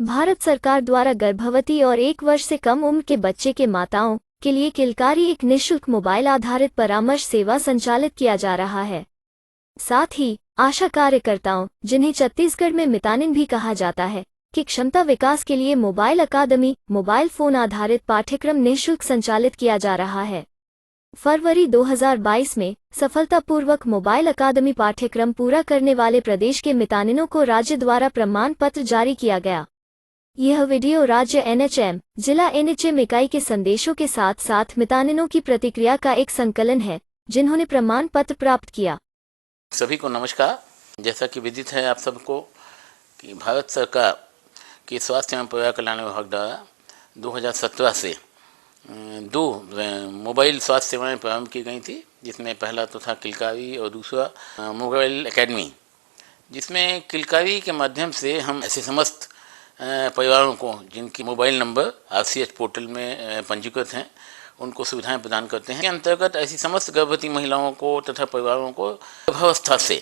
भारत सरकार द्वारा गर्भवती और 1 वर्ष से कम उम्र के बच्चे के माताओं के लिए किलकारी एक निःशुल्क मोबाइल आधारित परामर्श सेवा संचालित किया जा रहा है। साथ ही आशा कार्यकर्ताओं, जिन्हें छत्तीसगढ़ में मितानिन भी कहा जाता है, की क्षमता विकास के लिए मोबाइल अकादमी मोबाइल फोन आधारित पाठ्यक्रम निःशुल्क संचालित किया जा रहा है। फरवरी 2022 में सफलतापूर्वक मोबाइल अकादमी पाठ्यक्रम पूरा करने वाले प्रदेश के मितानिनों को राज्य द्वारा प्रमाण पत्र जारी किया गया। यह वीडियो राज्य NHM, जिला NHM इकाई के संदेशों के साथ साथ मितानिनों की प्रतिक्रिया का एक संकलन है, जिन्होंने प्रमाण पत्र प्राप्त किया। सभी को नमस्कार। जैसा कि विदित है आप सबको कि भारत सरकार के स्वास्थ्य एवं परिवार कल्याण विभाग द्वारा 2017 से 2 मोबाइल स्वास्थ्य सेवाएं प्रारंभ की गई थी, जिसमें पहला तो था किलकारी और दूसरा मोबाइल एकेडमी, जिसमें किलकारी के माध्यम से हम ऐसे समस्त परिवारों को जिनकी मोबाइल नंबर RCH पोर्टल में पंजीकृत हैं उनको सुविधाएं प्रदान करते हैं। के अंतर्गत ऐसी समस्त गर्भवती महिलाओं को तथा परिवारों को गर्भावस्था से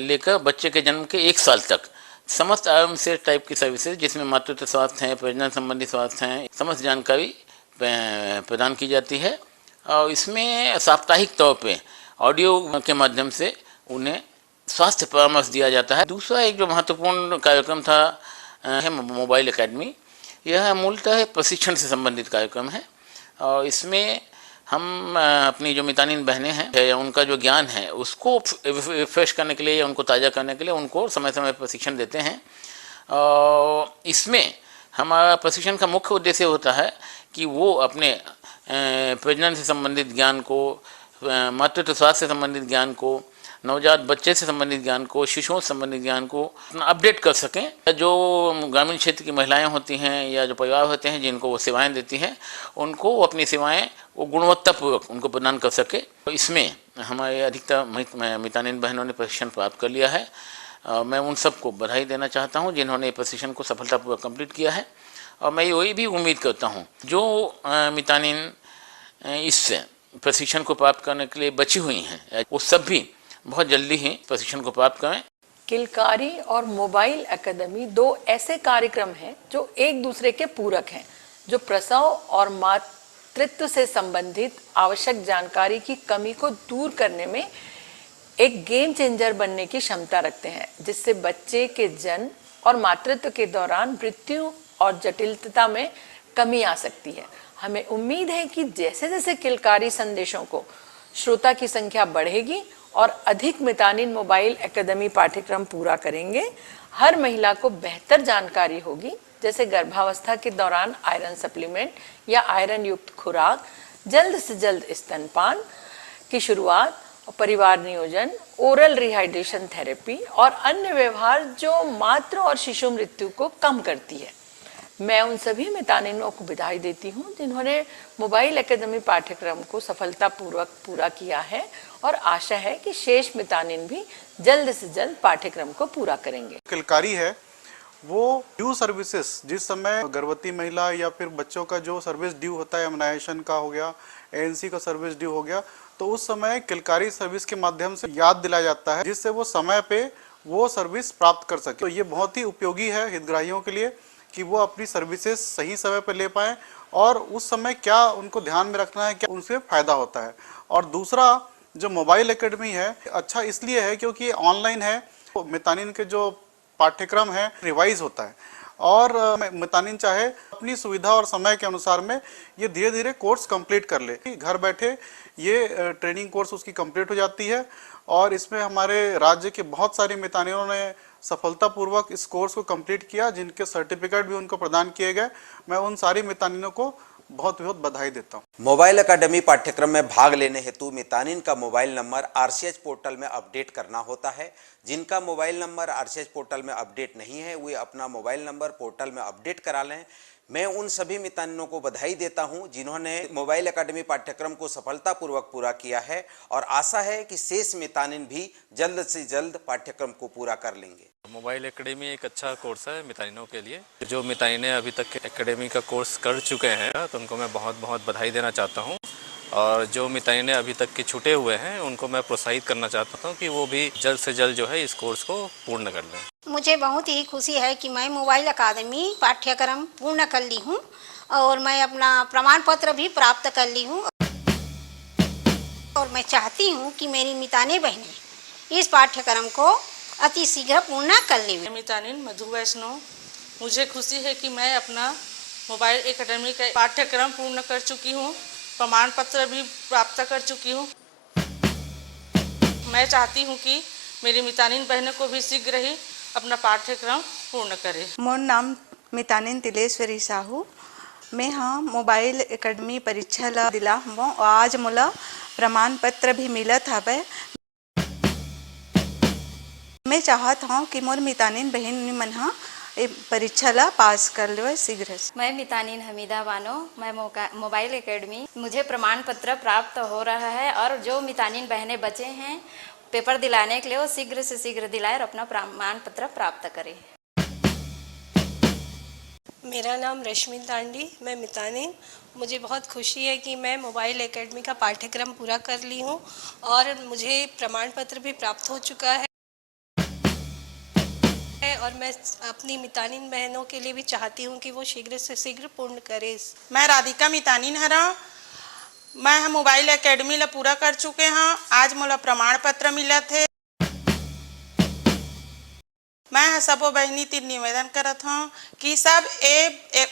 लेकर बच्चे के जन्म के 1 साल तक समस्त आराम से टाइप की सर्विसेज, जिसमें मातृत्व स्वास्थ्य हैं, प्रजनन संबंधी स्वास्थ्य हैं, समस्त जानकारी प्रदान की जाती है। और इसमें साप्ताहिक तौर पे ऑडियो के माध्यम से उन्हें स्वास्थ्य परामर्श दिया जाता है। दूसरा एक जो महत्वपूर्ण कार्यक्रम था है मोबाइल एकेडमी। यह मूलतः प्रशिक्षण से संबंधित कार्यक्रम है और इसमें हम अपनी जो मितानिन बहनें हैं या उनका जो ज्ञान है उसको रिफ्रेश करने के लिए या उनको ताज़ा करने के लिए उनको समय समय पर प्रशिक्षण देते हैं। और इसमें हमारा प्रशिक्षण का मुख्य उद्देश्य होता है कि वो अपने प्रजनन से संबंधित ज्ञान को, मातृत्व स्वास्थ्य से संबंधित ज्ञान को, नवजात बच्चे से संबंधित ज्ञान को, शिशुओं से संबंधित ज्ञान को अपडेट कर सकें। जो ग्रामीण क्षेत्र की महिलाएं होती हैं या जो परिवार होते हैं जिनको वो सेवाएं देती हैं, उनको अपनी सेवाएं वो गुणवत्तापूर्वक उनको प्रदान कर सके। तो इसमें हमारे अधिकतर मितानिन बहनों ने प्रशिक्षण प्राप्त कर लिया है। मैं उन सबको बधाई देना चाहता हूँ जिन्होंने प्रशिक्षण को सफलतापूर्वक कंप्लीट किया है। और मैं ये भी उम्मीद करता हूँ जो मितानिन इस प्रशिक्षण को प्राप्त करने के लिए बची हुई हैं वो सब भी बहुत जल्दी ही प्रशिक्षण को प्राप्त करें। किलकारी और मोबाइल अकादमी 2 ऐसे कार्यक्रम हैं जो एक दूसरे के पूरक हैं, जो प्रसव और मातृत्व से संबंधित आवश्यक जानकारी की कमी को दूर करने में एक गेम चेंजर बनने की क्षमता रखते हैं, जिससे बच्चे के जन्म और मातृत्व के दौरान मृत्यु और जटिलता में कमी आ सकती है। हमें उम्मीद है कि जैसे जैसे किलकारी संदेशों को श्रोता की संख्या बढ़ेगी और अधिक मितानिन मोबाइल एकेडमी पाठ्यक्रम पूरा करेंगे, हर महिला को बेहतर जानकारी होगी, जैसे गर्भावस्था के दौरान आयरन सप्लीमेंट या आयरन युक्त खुराक, जल्द से जल्द स्तनपान की शुरुआत, परिवार नियोजन, ओरल रिहाइड्रेशन थेरेपी और अन्य व्यवहार जो मातृ और शिशु मृत्यु को कम करती है। मैं उन सभी मितानिनों को बधाई देती हूं जिन्होंने मोबाइल एकेडमी पाठ्यक्रम को सफलतापूर्वक पूरा किया है और आशा है कि शेष मितानिन भी जल्द से जल्द पाठ्यक्रम को पूरा करेंगे। किलकारी है वो ड्यू सर्विसेज, जिस समय गर्भवती महिला या फिर बच्चों का जो सर्विस ड्यू होता है, इम्यूनाइजेशन का हो गया, ANC का सर्विस ड्यू हो गया, तो उस समय किलकारी सर्विस के माध्यम से याद दिलाया जाता है जिससे वो समय पे वो सर्विस प्राप्त कर सके। तो ये बहुत ही उपयोगी है हितग्राहियों के लिए कि वो अपनी सर्विसेज सही समय पर ले पाएँ और उस समय क्या उनको ध्यान में रखना है, क्या उनसे फायदा होता है। और दूसरा जो मोबाइल एकेडमी है अच्छा इसलिए है क्योंकि ऑनलाइन है, तो मितानिन के जो पाठ्यक्रम है रिवाइज होता है और मितानिन चाहे अपनी सुविधा और समय के अनुसार में ये धीरे धीरे कोर्स कंप्लीट कर ले। घर बैठे ये ट्रेनिंग कोर्स उसकी कंप्लीट हो जाती है और इसमें हमारे राज्य के बहुत सारी मितानिनों ने सफलतापूर्वक इस कोर्स को कंप्लीट किया, जिनके सर्टिफिकेट भी उनको प्रदान किए गए। मैं उन सारी मितानिनों को बहुत बहुत बधाई देता हूँ। मोबाइल अकादमी पाठ्यक्रम में भाग लेने हेतु मितानिन का मोबाइल नंबर RCH पोर्टल में अपडेट करना होता है। जिनका मोबाइल नंबर RCH पोर्टल में अपडेट नहीं है वे अपना मोबाइल नंबर पोर्टल में अपडेट करा लें। मैं उन सभी मितानिनों को बधाई देता हूं जिन्होंने मोबाइल अकादमी पाठ्यक्रम को सफलतापूर्वक पूरा किया है और आशा है कि शेष मितानिन भी जल्द से जल्द पाठ्यक्रम को पूरा कर लेंगे। मोबाइल एकेडमी एक अच्छा कोर्स है मितानिनों के लिए। जो मितानिनें अभी तक एकेडमी का कोर्स कर चुके हैं तो उनको मैं बहुत बहुत बधाई देना चाहता हूं और जो मितानिनें अभी तक के छूटे हुए हैं उनको मैं प्रोत्साहित करना चाहता हूँ कि वो भी जल्द से जल्द जो है इस कोर्स को पूर्ण कर लें। मुझे बहुत ही खुशी है कि मैं मोबाइल अकादमी पाठ्यक्रम पूर्ण कर ली हूँ और मैं अपना प्रमाण पत्र भी प्राप्त कर ली हूँ और मैं चाहती हूँ कि मेरी मितानी बहनें इस पाठ्यक्रम को अति शीघ्र पूर्ण कर लें। मितानिन मधु वैष्णव, मुझे खुशी है कि मैं अपना मोबाइल एकेडमी का पाठ्यक्रम पूर्ण कर चुकी हूँ, प्रमाण पत्र भी प्राप्त कर चुकी हूँ। मैं चाहती हूँ कि मेरी मितानिन बहनों को भी शीघ्र ही अपना पाठ्यक्रम पूर्ण करें। मोर नाम मितानिन तिलेश्वरी साहू। मैं हाँ मोबाइल एकेडमी परीक्षा ला दिला हूँ और आज मोला प्रमाण पत्र भी मिलत हवे। मैं चाहत हूँ कि मोर मितानिन बहन मन हाँ परीक्षा ला पास कर ले शीघ्र। मैं मितानिन हमीदा बानो, मैं मोबाइल एकेडमी मुझे प्रमाण पत्र प्राप्त हो रहा है और जो मितानिन बहनें बचे हैं पेपर दिलाने के लिए वो शीघ्र से शीघ्र दिलाए और अपना प्रमाण पत्र प्राप्त करें। मेरा नाम रश्मि तांडी, मैं मितानिन। मुझे बहुत खुशी है कि मैं मोबाइल एकेडमी का पाठ्यक्रम पूरा कर ली हूँ और मुझे प्रमाण पत्र भी प्राप्त हो चुका है और मैं अपनी मितानिन बहनों के लिए भी चाहती हूँ कि वो शीघ्र से शीघ्र पूर्ण करें। मैं राधिका मितानिन हरा, मैं मोबाइल एकेडमी ला पूरा कर चुके हाँ। आज मोला प्रमाण पत्र मिला थे। मैं सबो बहनी तीन निवेदन करत हूँ कि सब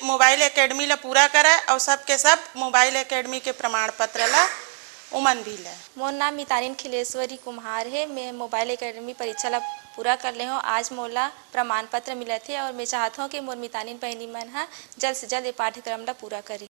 मोबाइल एकेडमी ला पूरा करे और सब के सब मोबाइल एकेडमी के प्रमाण पत्र ला उमन भी ले। मोर नाम मितानिन खिलेश्वरी कुम्हार है। मैं मोबाइल एकेडमी परीक्षा ला पूरा कर ले हूँ। आज मोला प्रमाण पत्र मिले थे और मैं चाहता हूँ कि मोर मितानिन बहनी मन हा जल्द से जल्द ये पाठ्यक्रम ला पूरा करी।